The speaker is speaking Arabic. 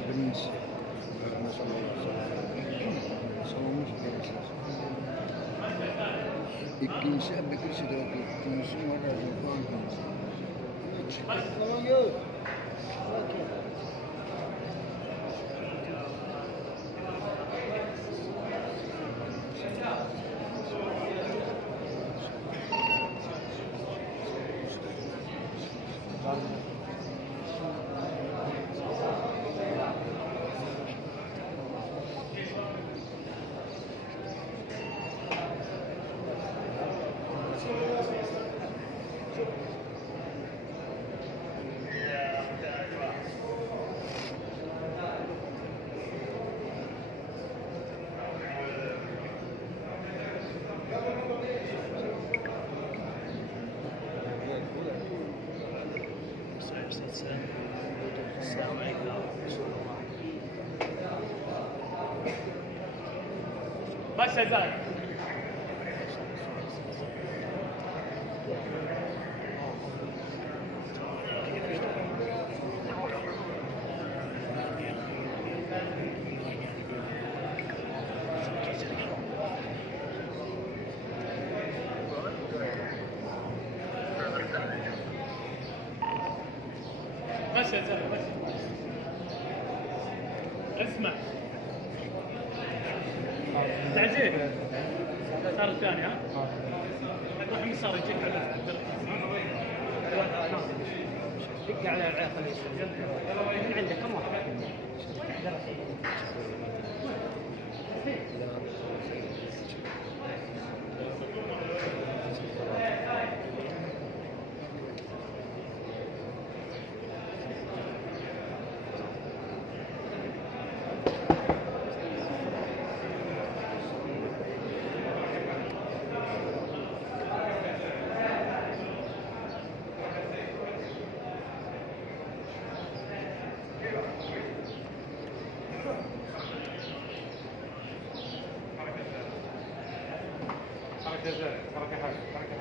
بالنسبة صلى الله عليه وسلم صلى İkincisi Ebubekir ikincisi Muhammed السلام عليكم. بس زاد بس زاد بس اسمع تعزيز صار الثاني ها؟ تروح من صار يجيك على دق على العيال خليه من عندك كم واحد؟ حركة حاجة